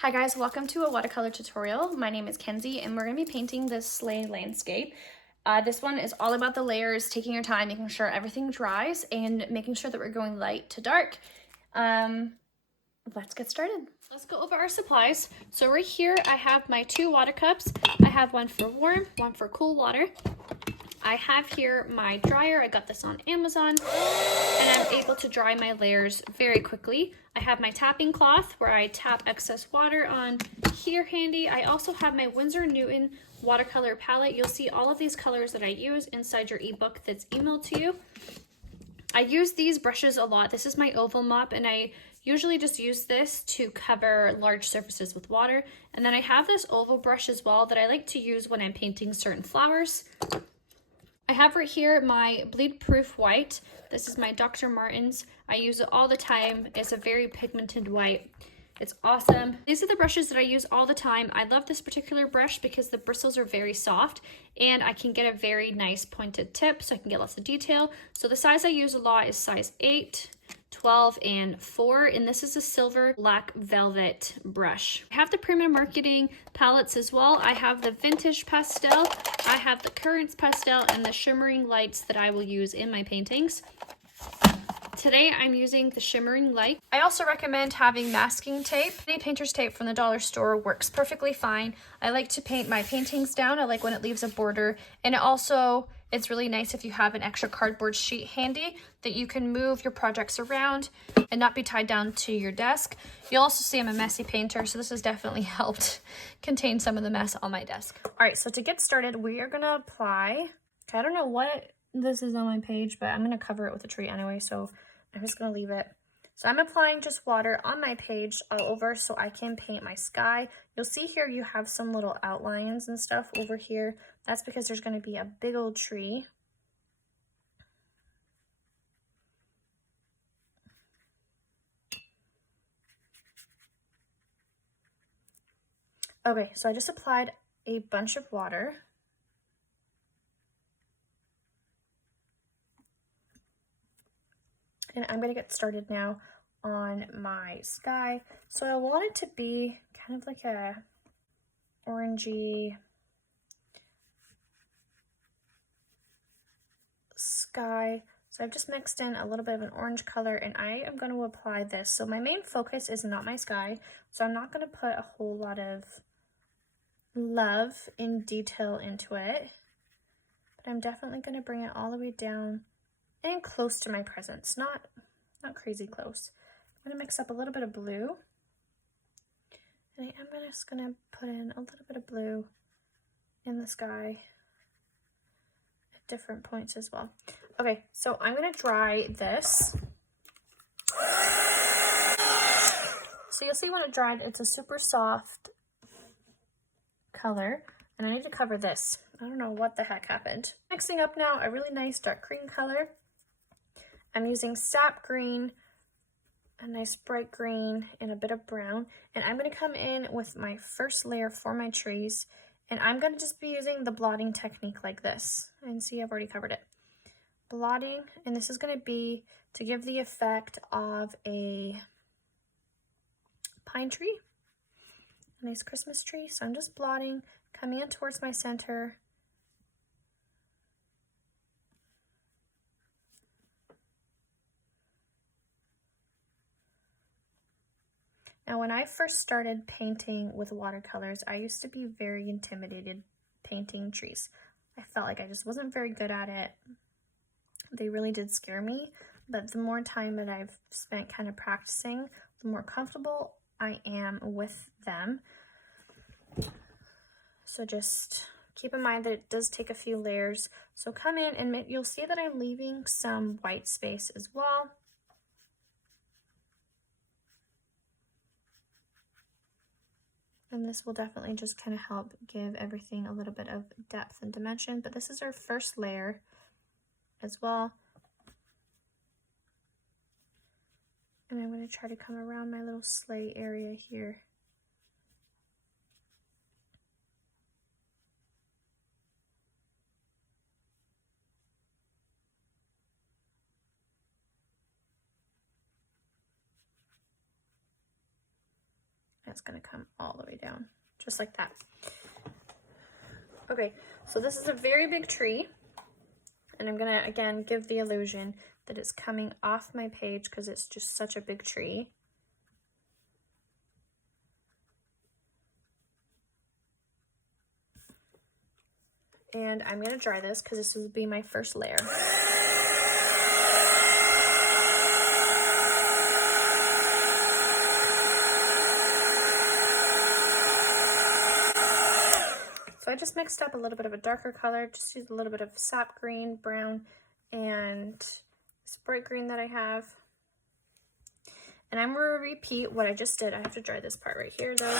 Hi guys, welcome to a watercolor tutorial. My name is Kenzie and we're going to be painting this sleigh landscape. This one is all about the layers, taking your time, making sure everything dries, and making sure that we're going light to dark. Let's get started. Let's go over our supplies. So right here I have my 2 water cups. I have one for warm, one for cool water. I have here my dryer. I got this on Amazon and I'm able to dry my layers very quickly. I have my tapping cloth where I tap excess water on here handy. I also have my Winsor & Newton watercolor palette. You'll see all of these colors that I use inside your ebook that's emailed to you. I use these brushes a lot. This is my oval mop and I usually just use this to cover large surfaces with water. And then I have this oval brush as well that I like to use when I'm painting certain flowers. I have right here my bleed proof white. This is my Dr. Martens. I use it all the time. It's a very pigmented white. It's awesome. These are the brushes that I use all the time. I love this particular brush because the bristles are very soft and I can get a very nice pointed tip so I can get lots of detail. So the size I use a lot is size 8, 12, and 4, and this is a silver black velvet brush. I have the Premium Marketing palettes as well. I have the Vintage Pastel, I have the Currents Pastel, and the Shimmering Lights that I will use in my paintings. Today I'm using the Shimmering Light. I also recommend having masking tape. Any painter's tape from the dollar store works perfectly fine. I like to paint my paintings down. I like when it leaves a border, and it's really nice if you have an extra cardboard sheet handy that you can move your projects around and not be tied down to your desk. You'll also see I'm a messy painter, so this has definitely helped contain some of the mess on my desk. All right, so to get started, we are gonna apply, I don't know what this is on my page, but I'm gonna cover it with a tree anyway, so I'm just gonna leave it. So I'm applying just water on my page all over so I can paint my sky. You'll see here you have some little outlines and stuff over here. That's because there's gonna be a big old tree. Okay, so I just applied a bunch of water. And I'm gonna get started now on my sky. So I want it to be kind of like a orangey sky. So I've just mixed in a little bit of an orange color and I am going to apply this. So my main focus is not my sky, so I'm not going to put a whole lot of love in detail into it, but I'm definitely going to bring it all the way down and close to my presence, not crazy close. I'm going to mix up a little bit of blue, and I am just going to put in a little bit of blue in the sky at different points as well. Okay, so I'm going to dry this. So you'll see when it dried, it's a super soft color, and I need to cover this. I don't know what the heck happened. Mixing up now a really nice dark green color. I'm using sap green, a nice bright green, and a bit of brown, and I'm going to come in with my first layer for my trees, and I'm going to just be using the blotting technique like this. And see, I've already covered it. Blotting, and this is going to be to give the effect of a pine tree, a nice Christmas tree. So I'm just blotting, coming in towards my center. Now, when I first started painting with watercolors, I used to be very intimidated painting trees. I felt like I just wasn't very good at it. They really did scare me, but the more time that I've spent kind of practicing, the more comfortable I am with them. So just keep in mind that it does take a few layers. So come in and you'll see that I'm leaving some white space as well. And this will definitely just kind of help give everything a little bit of depth and dimension. But this is our first layer as well. And I'm going to try to come around my little sleigh area here. it's going to come all the way down, just like that. Okay, so this is a very big tree, and I'm going to, again, give the illusion that it's coming off my page because it's just such a big tree. And I'm going to dry this because this will be my first layer. So I just mixed up a little bit of a darker color, just used a little bit of sap green, brown, and this bright green that I have. And I'm going to repeat what I just did. I have to dry this part right here though.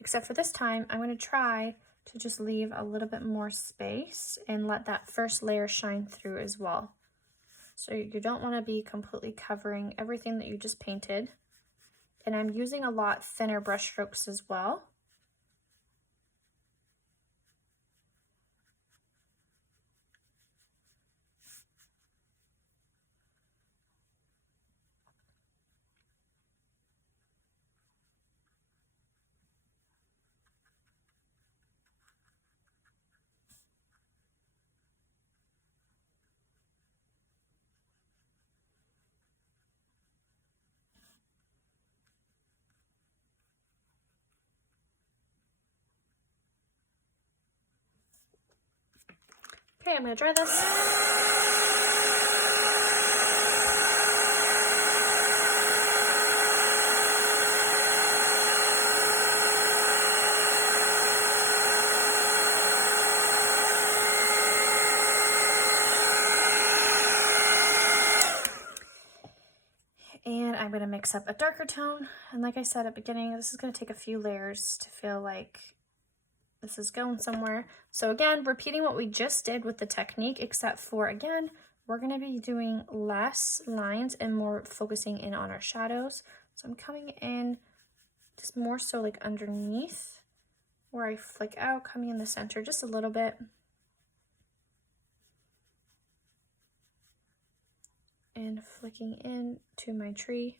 Except for this time, I'm going to try to just leave a little bit more space and let that first layer shine through as well. So you don't want to be completely covering everything that you just painted. And I'm using a lot thinner brush strokes as well. Okay, I'm going to dry this. And I'm going to mix up a darker tone. And like I said at the beginning, this is going to take a few layers to feel like this is going somewhere. So again, repeating what we just did with the technique, except for, again, we're going to be doing less lines and more focusing in on our shadows. So I'm coming in just more so like underneath where I flick out, coming in the center just a little bit. And flicking in to my tree.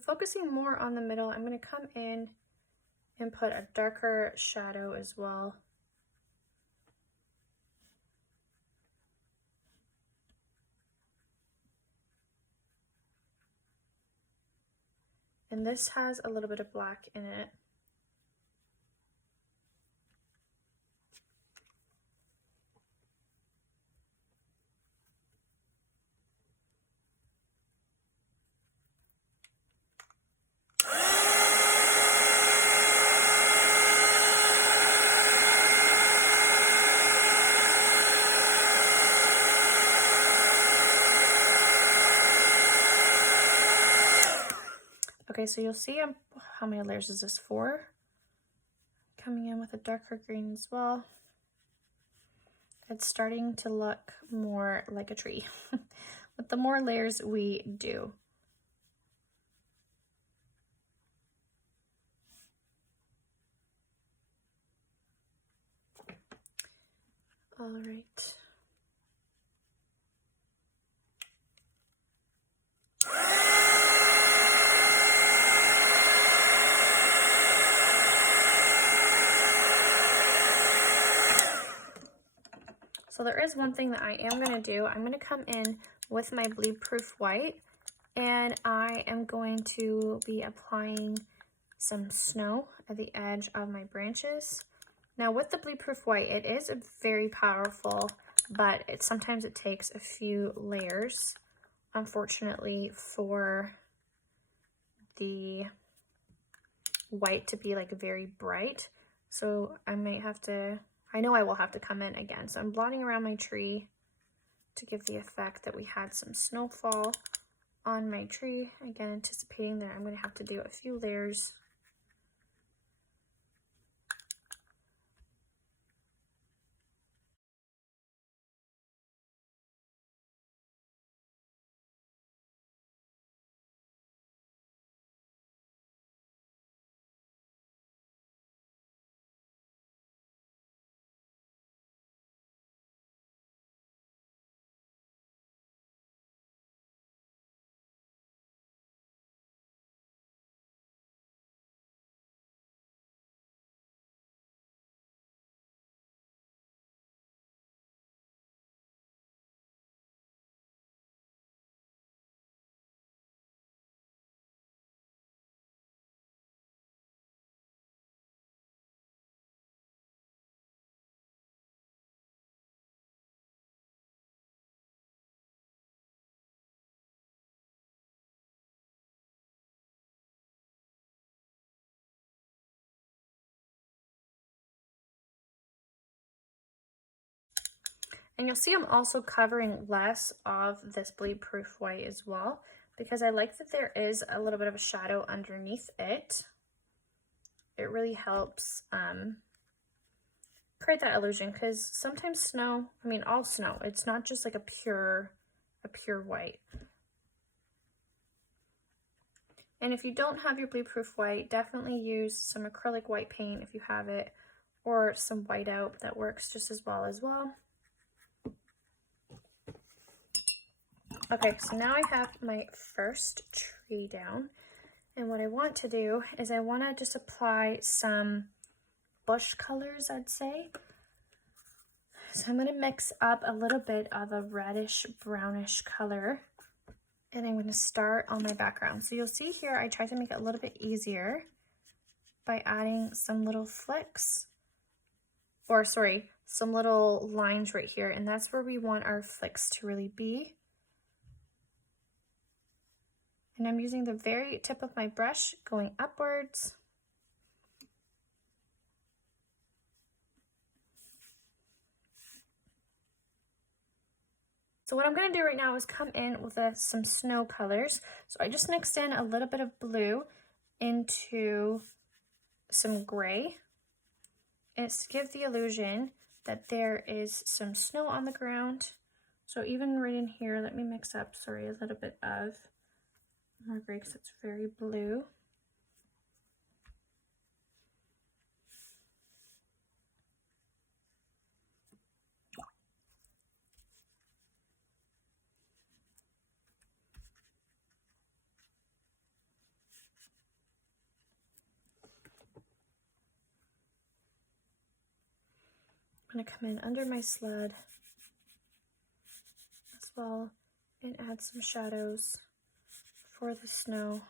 Focusing more on the middle, I'm going to come in and put a darker shadow as well. And this has a little bit of black in it. Okay, so you'll see how many layers is this? 4. Coming in with a darker green as well. It's starting to look more like a tree with the more layers we do. All right. So there is one thing that I am going to do. I'm going to come in with my bleed proof white, and I am going to be applying some snow at the edge of my branches. Now with the bleed proof white, it is very powerful, but sometimes it takes a few layers, unfortunately, for the white to be like very bright. So I might have to, I know I will have to come in again. So I'm blotting around my tree to give the effect that we had some snowfall on my tree. Again, anticipating that I'm going to have to do a few layers. And you'll see I'm also covering less of this bleed proof white as well, because I like that there is a little bit of a shadow underneath it. It really helps create that illusion, because sometimes snow, I mean all snow, it's not just like a pure white. And if you don't have your bleed proof white, definitely use some acrylic white paint if you have it, or some whiteout. That works just as well Okay, so now I have my first tree down, and what I want to do is I want to just apply some bush colors, I'd say. So I'm going to mix up a little bit of a reddish brownish color, and I'm going to start on my background. So you'll see here I tried to make it a little bit easier by adding some little flicks, or sorry, some little lines right here, and that's where we want our flicks to really be. And I'm using the very tip of my brush going upwards. So what I'm going to do right now is come in with some snow colors. So I just mixed in a little bit of blue into some gray. And it's to give the illusion that there is some snow on the ground. So even right in here, let me mix up, sorry, a little bit of more gray because it's very blue. I'm going to come in under my sled as well and add some shadows for the snow.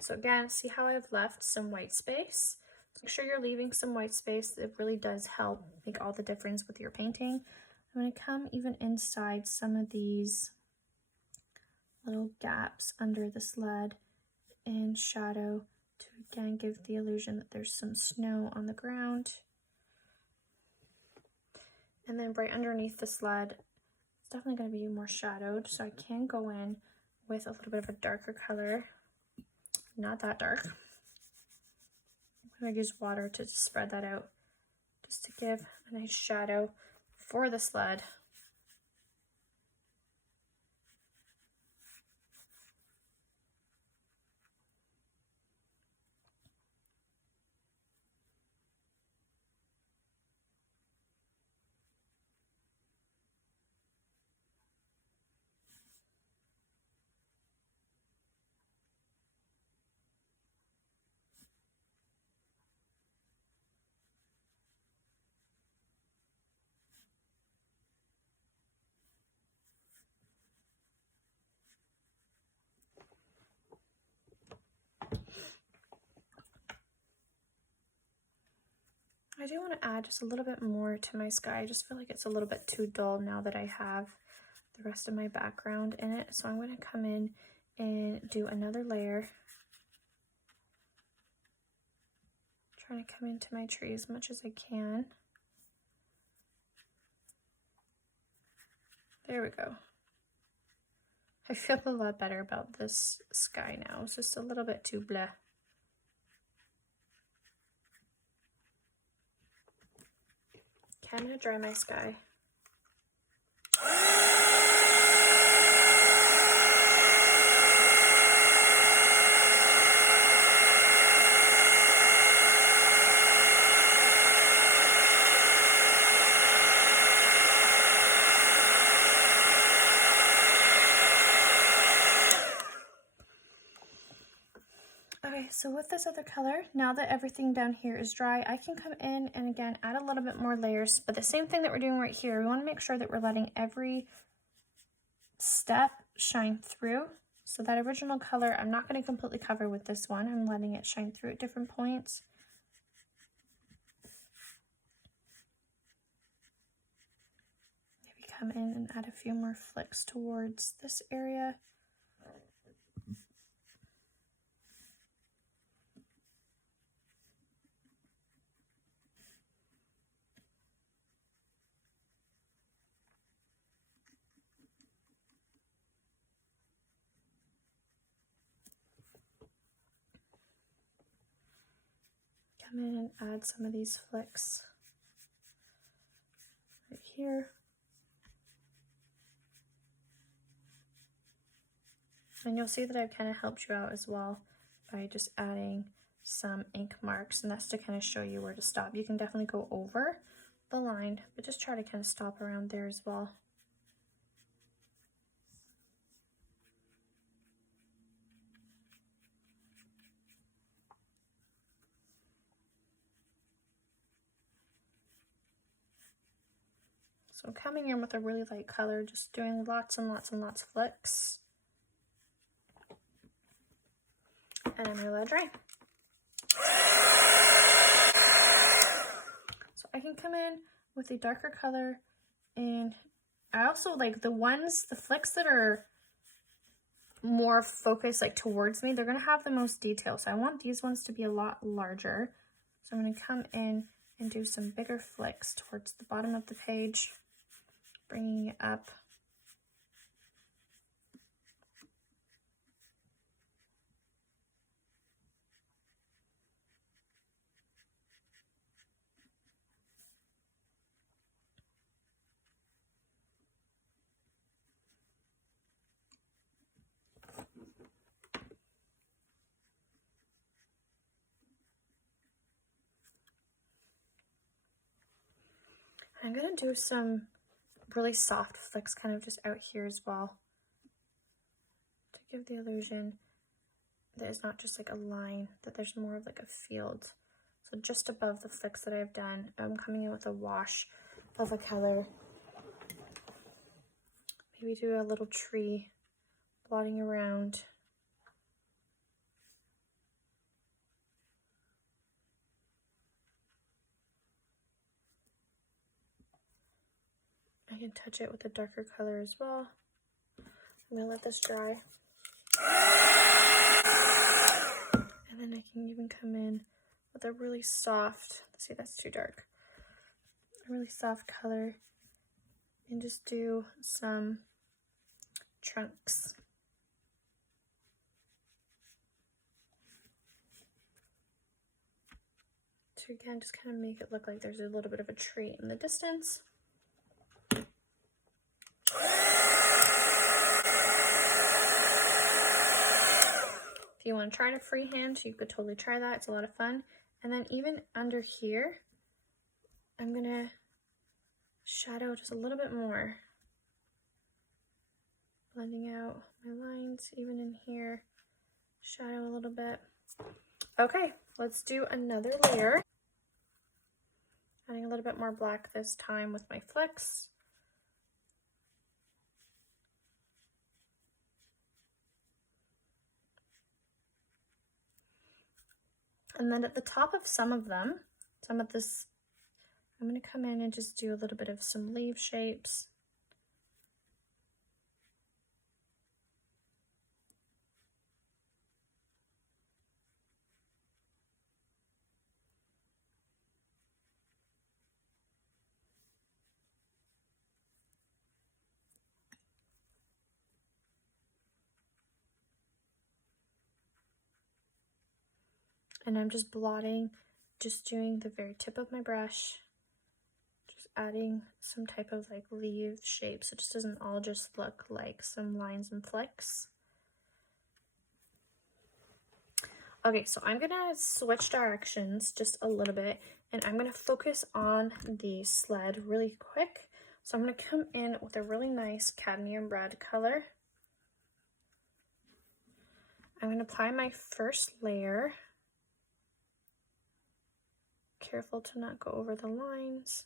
So again, see how I've left some white space? Make sure you're leaving some white space. It really does help make all the difference with your painting. I'm going to come even inside some of these little gaps under the sled in shadow to again give the illusion that there's some snow on the ground. And then right underneath the sled, it's definitely going to be more shadowed, so I can go in with a little bit of a darker color. Not that dark. I'm going to use water to spread that out, just to give a nice shadow for the sled. I do want to add just a little bit more to my sky. I just feel like it's a little bit too dull now that I have the rest of my background in it. So I'm going to come in and do another layer. Trying to come into my tree as much as I can. There we go. I feel a lot better about this sky now. It's just a little bit too blah. Okay, I'm going to dry my sky. Okay, so with this other color, now that everything down here is dry, I can come in and again add a little bit more layers, but the same thing that we're doing right here, we want to make sure that we're letting every step shine through. So that original color, I'm not going to completely cover with this one, I'm letting it shine through at different points. Maybe come in and add a few more flicks towards this area. Come in and add some of these flicks right here. And you'll see that I've kind of helped you out as well by just adding some ink marks, and that's to kind of show you where to stop. You can definitely go over the line, but just try to kind of stop around there as well. So I'm coming in with a really light color, just doing lots and lots and lots of flicks. And I'm going to let it dry. So I can come in with a darker color, and I also like the flicks that are more focused like towards me, they're going to have the most detail. So I want these ones to be a lot larger. So I'm going to come in and do some bigger flicks towards the bottom of the page, bringing it up. I'm going to do some really soft flicks kind of just out here as well to give the illusion that it's not just like a line, that there's more of like a field. So just above the flicks that I've done, I'm coming in with a wash of a color. Maybe do a little tree blotting around. I can touch it with a darker color as well. I'm gonna let this dry. And then I can even come in with a really soft, see that's too dark, a really soft color, and just do some trunks. To again, just kind of make it look like there's a little bit of a tree in the distance. If you want to try to freehand, you could totally try that. It's a lot of fun. And then even under here, I'm going to shadow just a little bit more. Blending out my lines, even in here, shadow a little bit. Okay, let's do another layer. Adding a little bit more black this time with my flicks. And then at the top of some of this, I'm going to come in and just do a little bit of some leaf shapes. And I'm just blotting, just doing the very tip of my brush, just adding some type of like leaf shape so it just doesn't all just look like some lines and flicks. Okay, so I'm gonna switch directions just a little bit, and I'm gonna focus on the sled really quick. So I'm gonna come in with a really nice cadmium red color. I'm gonna apply my first layer. Careful to not go over the lines.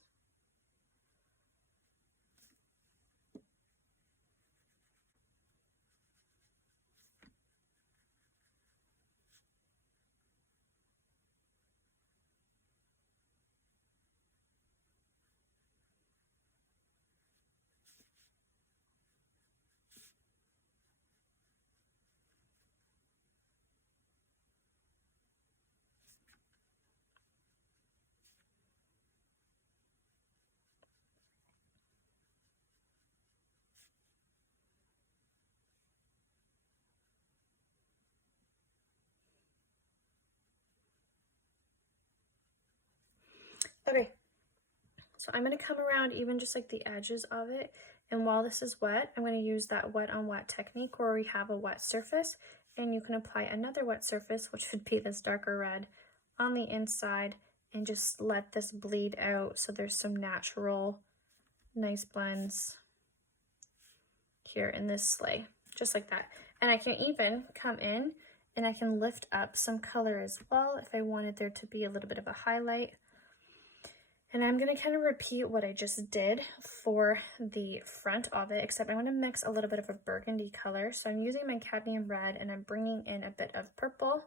Okay, so I'm going to come around even just like the edges of it, and while this is wet, I'm going to use that wet on wet technique where we have a wet surface, and you can apply another wet surface, which would be this darker red, on the inside, and just let this bleed out so there's some natural nice blends here in this sleigh, just like that. And I can even come in and I can lift up some color as well if I wanted there to be a little bit of a highlight. And I'm going to kind of repeat what I just did for the front of it, except I'm going to mix a little bit of a burgundy color. So I'm using my cadmium red and I'm bringing in a bit of purple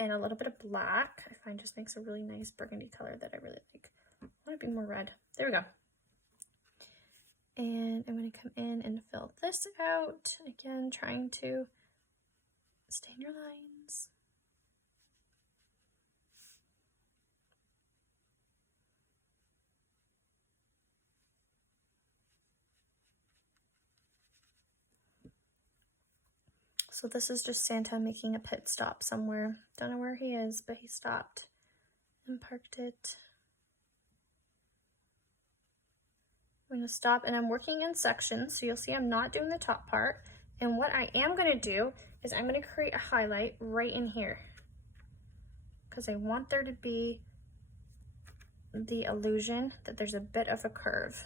and a little bit of black. I find just makes a really nice burgundy color that I really like. I want to be more red. There we go. And I'm going to come in and fill this out. Again, trying to stay in your lines. So this is just Santa making a pit stop somewhere. Don't know where he is, but he stopped and parked it. I'm going to stop, and I'm working in sections, so you'll see I'm not doing the top part. And what I am going to do is I'm going to create a highlight right in here because I want there to be the illusion that there's a bit of a curve.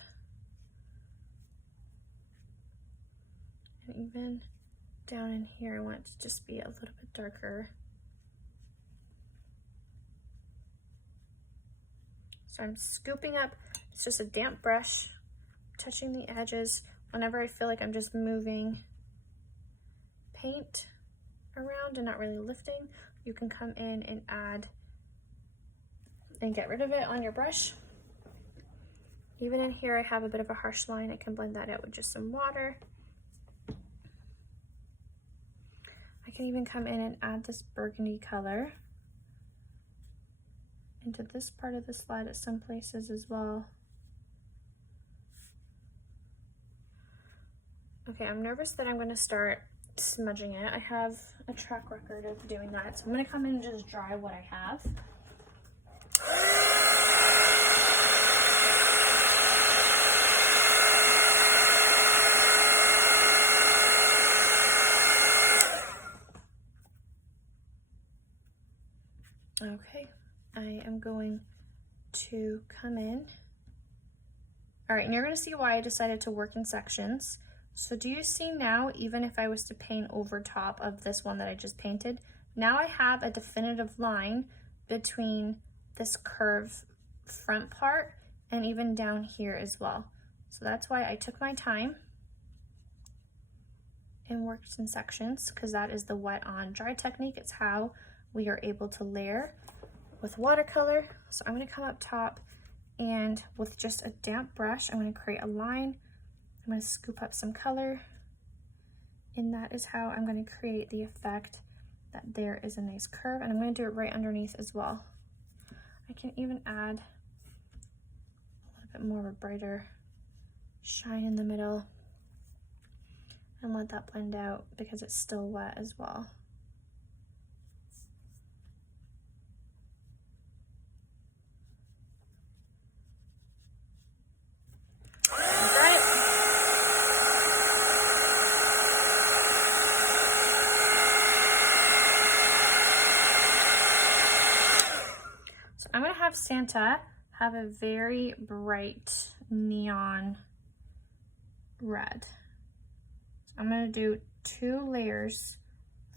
And even down in here, I want it to just be a little bit darker. So I'm scooping up, it's just a damp brush, touching the edges whenever I feel like I'm just moving paint around and not really lifting. You can come in and add and get rid of it on your brush. Even in here, I have a bit of a harsh line. I can blend that out with just some water. I can even come in and add this burgundy color into this part of the slide at some places as well. Okay, I'm nervous that I'm going to start smudging it. I have a track record of doing that, so I'm going to come in and just dry what I have. Okay, I am going to come in. All right, and you're going to see why I decided to work in sections. So do you see now, even if I was to paint over top of this one that I just painted, now I have a definitive line between this curve front part and even down here as well. So that's why I took my time and worked in sections, because that is the wet on dry technique. It's how we are able to layer with watercolor. So I'm going to come up top, and with just a damp brush, I'm going to create a line. I'm going to scoop up some color, and that is how I'm going to create the effect that there is a nice curve, and I'm going to do it right underneath as well. I can even add a little bit more of a brighter shine in the middle and let that blend out because it's still wet as well. Dry it. So I'm gonna have Santa have a very bright neon red. So I'm gonna do 2 layers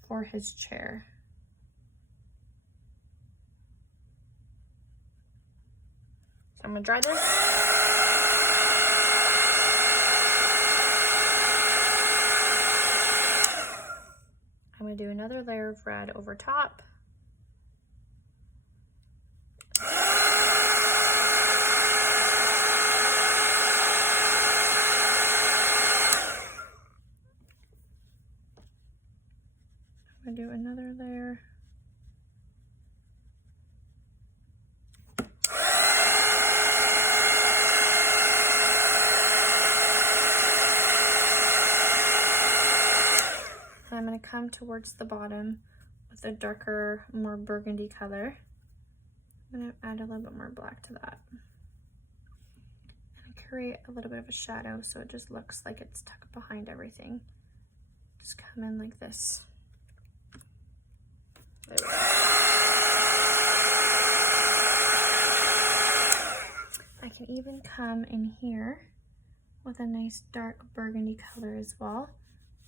for his chair. So I'm gonna dry this. I'm gonna do another layer of red over top. I'm gonna do another layer. And I'm going to come towards the bottom with a darker, more burgundy color. I'm going to add a little bit more black to that. And create a little bit of a shadow so it just looks like it's tucked behind everything. Just come in like this. There we go. I can even come in here with a nice dark burgundy color as well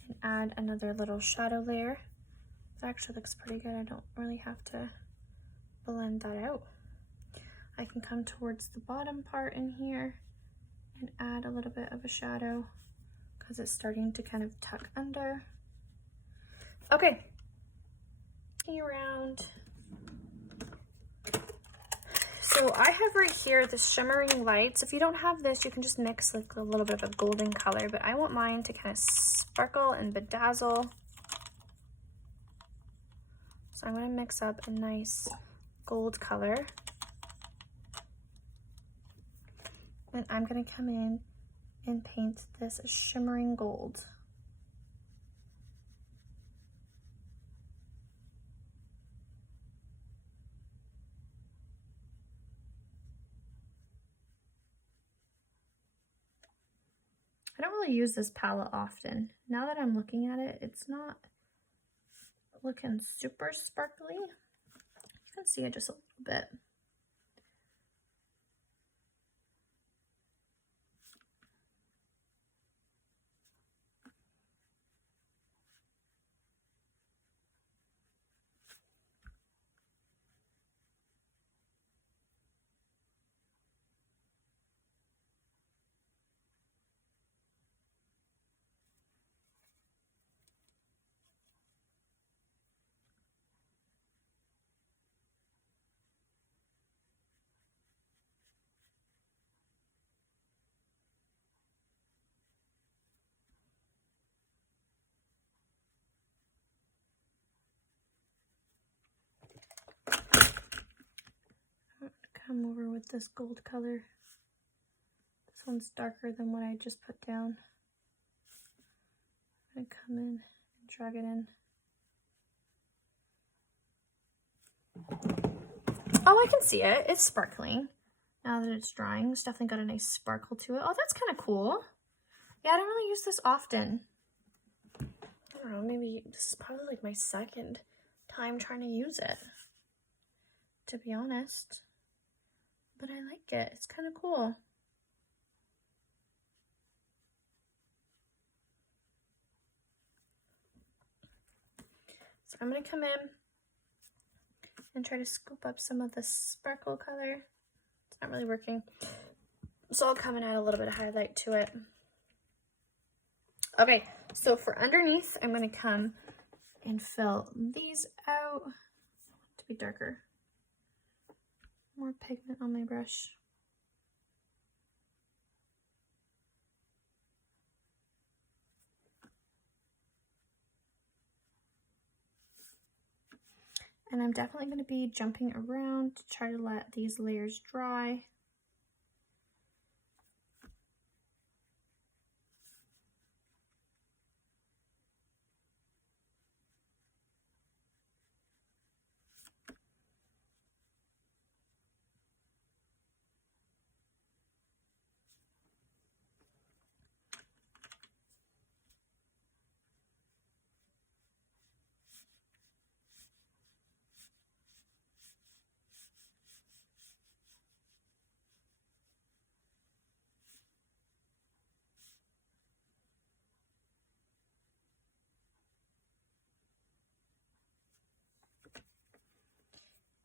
and add another little shadow layer. That actually looks pretty good. I don't really have to blend that out. I can come towards the bottom part in here and add a little bit of a shadow because it's starting to kind of tuck under. Okay, looking around. So I have right here the shimmering lights. If you don't have this, you can just mix like a little bit of a golden color, but I want mine to kind of sparkle and bedazzle. So I'm going to mix up a nice gold color. And I'm going to come in and paint this shimmering gold. I don't really use this palette often. Now that I'm looking at it, it's not looking super sparkly. You can see it just a little bit. Come over with this gold color. This one's darker than what I just put down. I'm gonna come in and drag it in. Oh, I can see it. It's sparkling. Now that it's drying, it's definitely got a nice sparkle to it. Oh, that's kind of cool. Yeah, I don't really use this often. I don't know, maybe this is probably like my second time trying to use it, to be honest. But I like it. It's kind of cool. So I'm going to come in and try to scoop up some of the sparkle color. It's not really working. So I'll come and add a little bit of highlight to it. Okay, so for underneath, I'm going to come and fill these out to be darker. More pigment on my brush. And I'm definitely going to be jumping around to try to let these layers dry.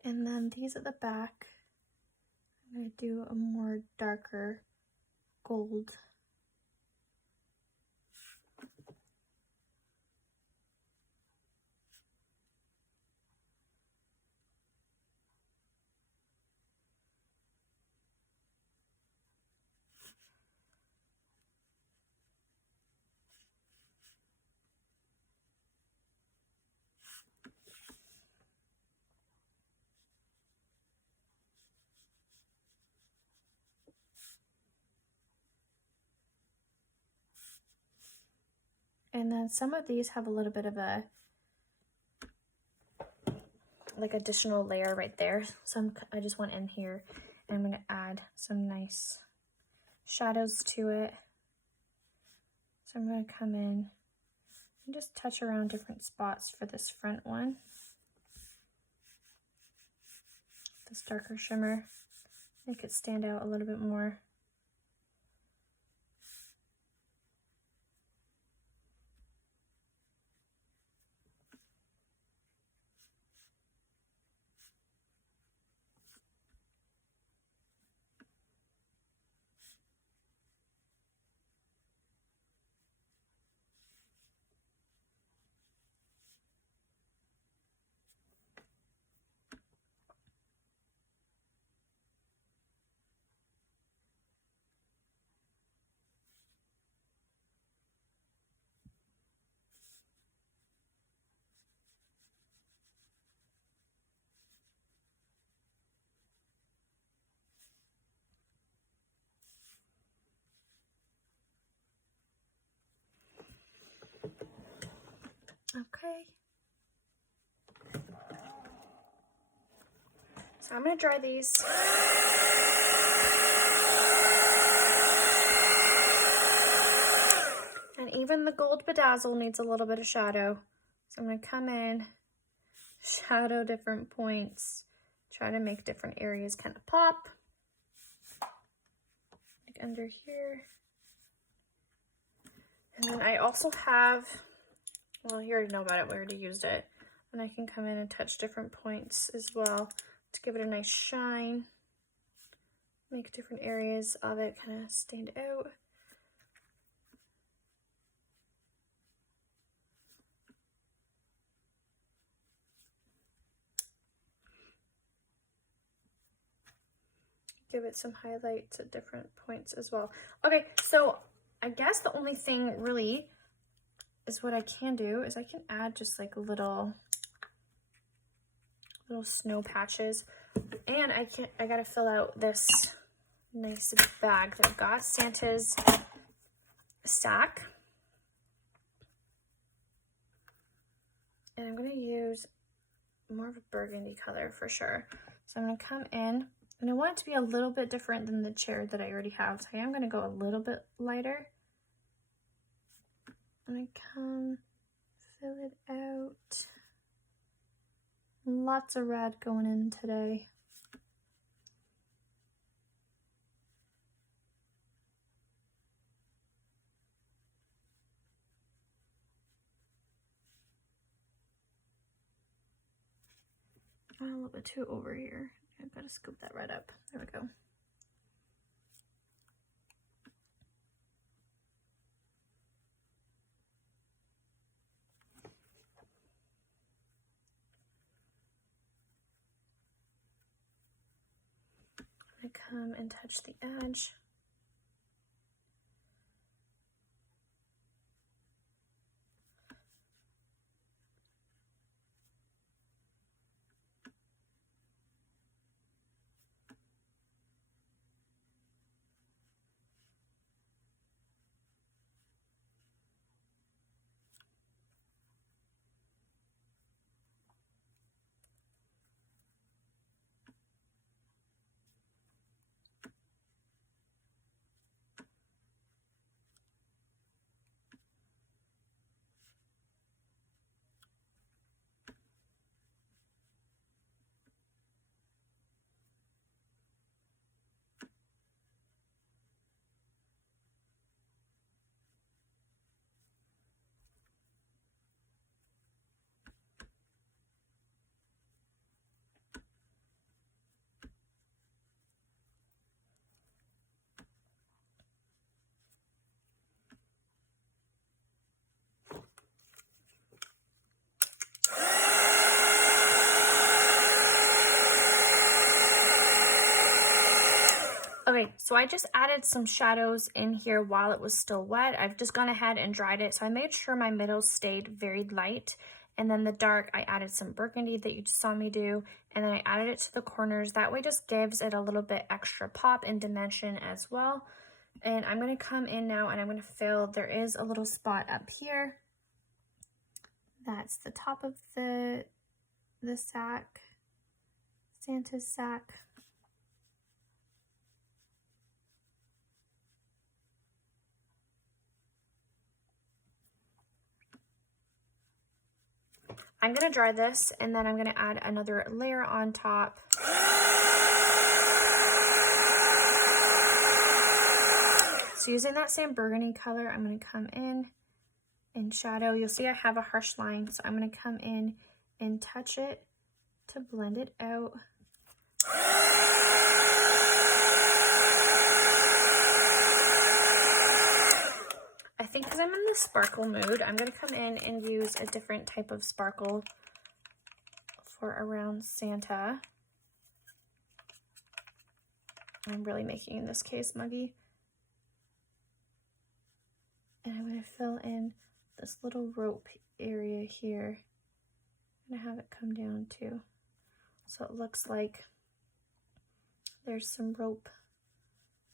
And then these at the back, I'm going to do a more darker gold. And then some of these have a little bit of a like additional layer right there. So I just went in here and I'm going to add some nice shadows to it. So I'm going to come in and just touch around different spots for this front one. This darker shimmer, make it stand out a little bit more. Okay. So I'm going to dry these. And even the gold bedazzle needs a little bit of shadow. So I'm going to come in, shadow different points, try to make different areas kind of pop. Like under here. And then I also have, well, you already know about it, we already used it. And I can come in and touch different points as well to give it a nice shine. Make different areas of it kind of stand out. Give it some highlights at different points as well. Okay, so I guess the only thing really is what I can do is I can add just like little snow patches. And I gotta fill out this nice bag that I've got, Santa's stack. And I'm gonna use more of a burgundy color for sure. So I'm gonna come in, and I want it to be a little bit different than the chair that I already have. So I am gonna go a little bit lighter. I'm gonna come fill it out. Lots of red going in today. A little bit too over here. I've got to scoop that right up. There we go. I'm going to come and touch the edge. Okay, so I just added some shadows in here while it was still wet. I've just gone ahead and dried it. So I made sure my middle stayed very light. And then the dark, I added some burgundy that you just saw me do. And then I added it to the corners. That way just gives it a little bit extra pop and dimension as well. And I'm going to come in now and I'm going to fill, there is a little spot up here. That's the top of the sack, Santa's sack. I'm going to dry this and then I'm going to add another layer on top. So using that same burgundy color, I'm going to come in shadow. You'll see I have a harsh line, so I'm going to come in and touch it to blend it out. I think because I'm in the sparkle mood, I'm going to come in and use a different type of sparkle for around Santa. I'm really making, in this case, muggy. And I'm going to fill in this little rope area here. I'm going to have it come down too. So it looks like there's some rope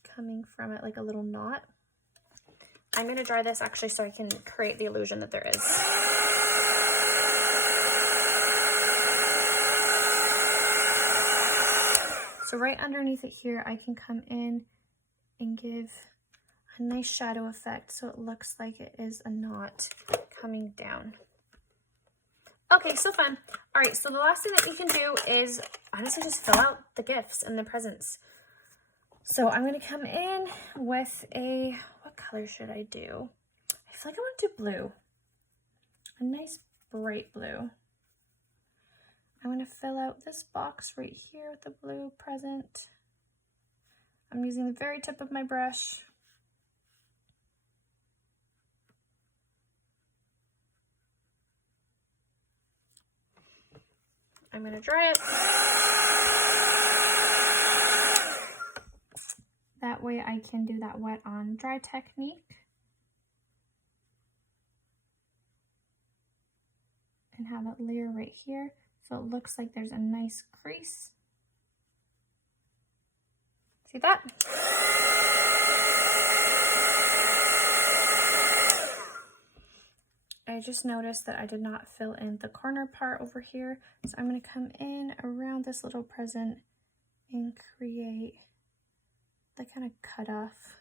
coming from it, like a little knot. I'm going to dry this actually so I can create the illusion that there is. So right underneath it here, I can come in and give a nice shadow effect so it looks like it is a knot coming down. Okay, so fun. All right, so the last thing that you can do is honestly just fill out the gifts and the presents. So I'm going to come in with a, what color should I do? I feel like I want to do blue. A nice bright blue. I'm going to fill out this box right here with the blue present. I'm using the very tip of my brush. I'm going to dry it. That way I can do that wet on dry technique. And have it layer right here so it looks like there's a nice crease. See that? I just noticed that I did not fill in the corner part over here. So I'm going to come in around this little present and create the kind of cutoff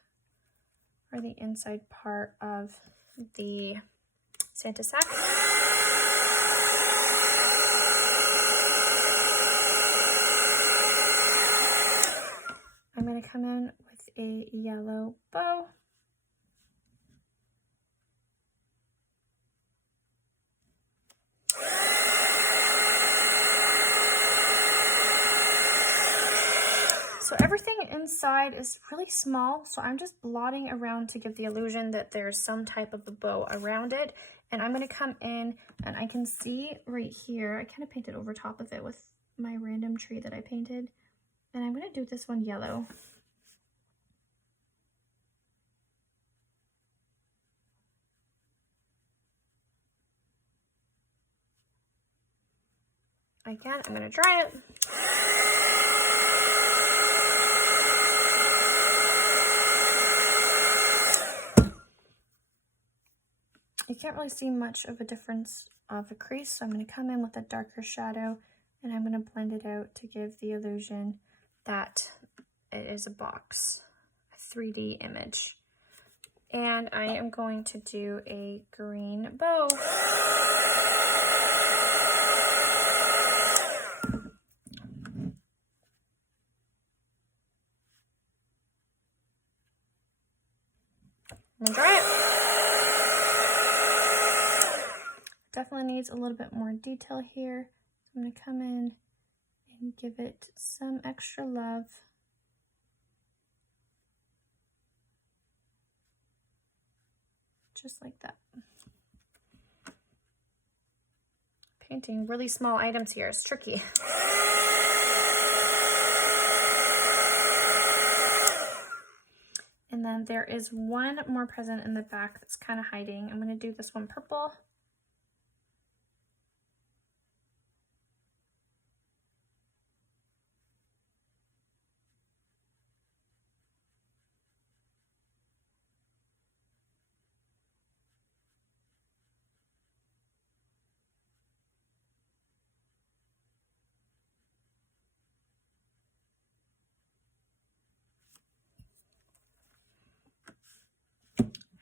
or the inside part of the Santa sack. I'm going to come in with a yellow bow. So everything inside is really small, so I'm just blotting around to give the illusion that there's some type of a bow around it. And I'm going to come in and I can see right here, I kind of painted over top of it with my random tree that I painted. And I'm going to do this one yellow. Again, I'm going to dry it. You can't really see much of a difference of a crease, so I'm going to come in with a darker shadow and I'm going to blend it out to give the illusion that it is a box, a 3D image. And I am going to do a green bow. And dry it. Definitely needs a little bit more detail here. So I'm going to come in and give it some extra love. Just like that. Painting really small items here is tricky. there is one more present in the back that's kind of hiding. I'm going to do this one purple.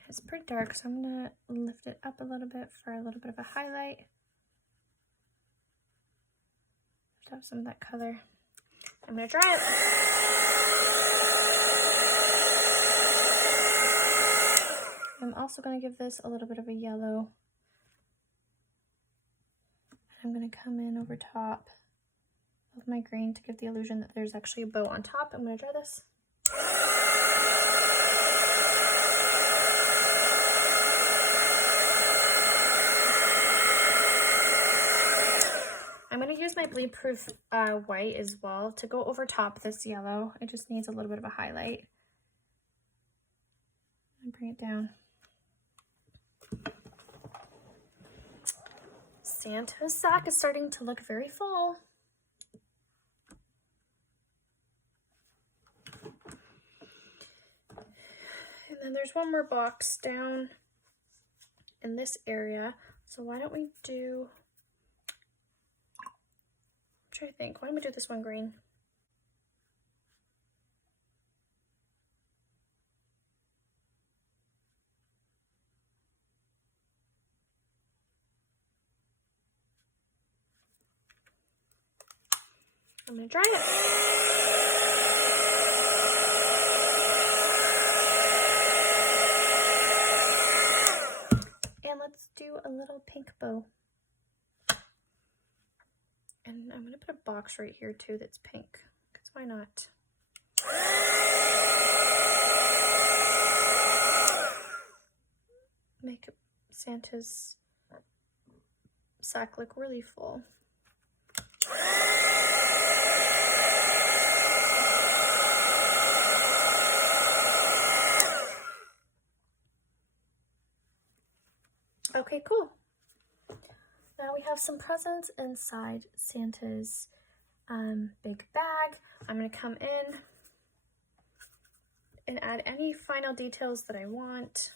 It's pretty dark, so I'm going to lift it up a little bit for a little bit of a highlight. Lift up some of that color. I'm going to dry it. I'm also going to give this a little bit of a yellow. I'm going to come in over top of my green to give the illusion that there's actually a bow on top. I'm going to dry this. I'm going to use my bleed proof white as well to go over top this yellow. It just needs a little bit of a highlight. And bring it down. Santa's sack is starting to look very full. And then there's one more box down in this area. So why don't we do, I'm trying to think, why don't we do this one green? I'm going to dry it. And let's do a little pink bow. And I'm going to put a box right here too that's pink, because why not? Make Santa's sack look really full. Okay, cool. Now we have some presents inside Santa's big bag. I'm going to come in and add any final details that I want.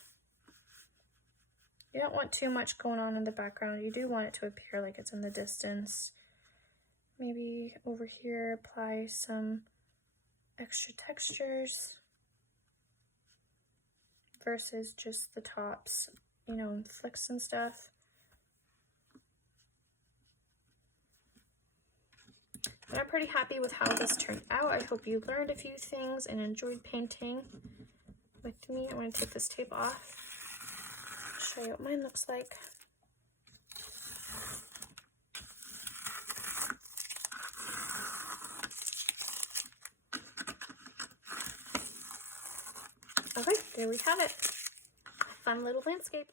You don't want too much going on in the background. You do want it to appear like it's in the distance. Maybe over here apply some extra textures versus just the tops, you know, and flicks and stuff. But I'm pretty happy with how this turned out. I hope you learned a few things and enjoyed painting with me. I'm going to take this tape off, show you what mine looks like. Okay, there we have it. A fun little landscape.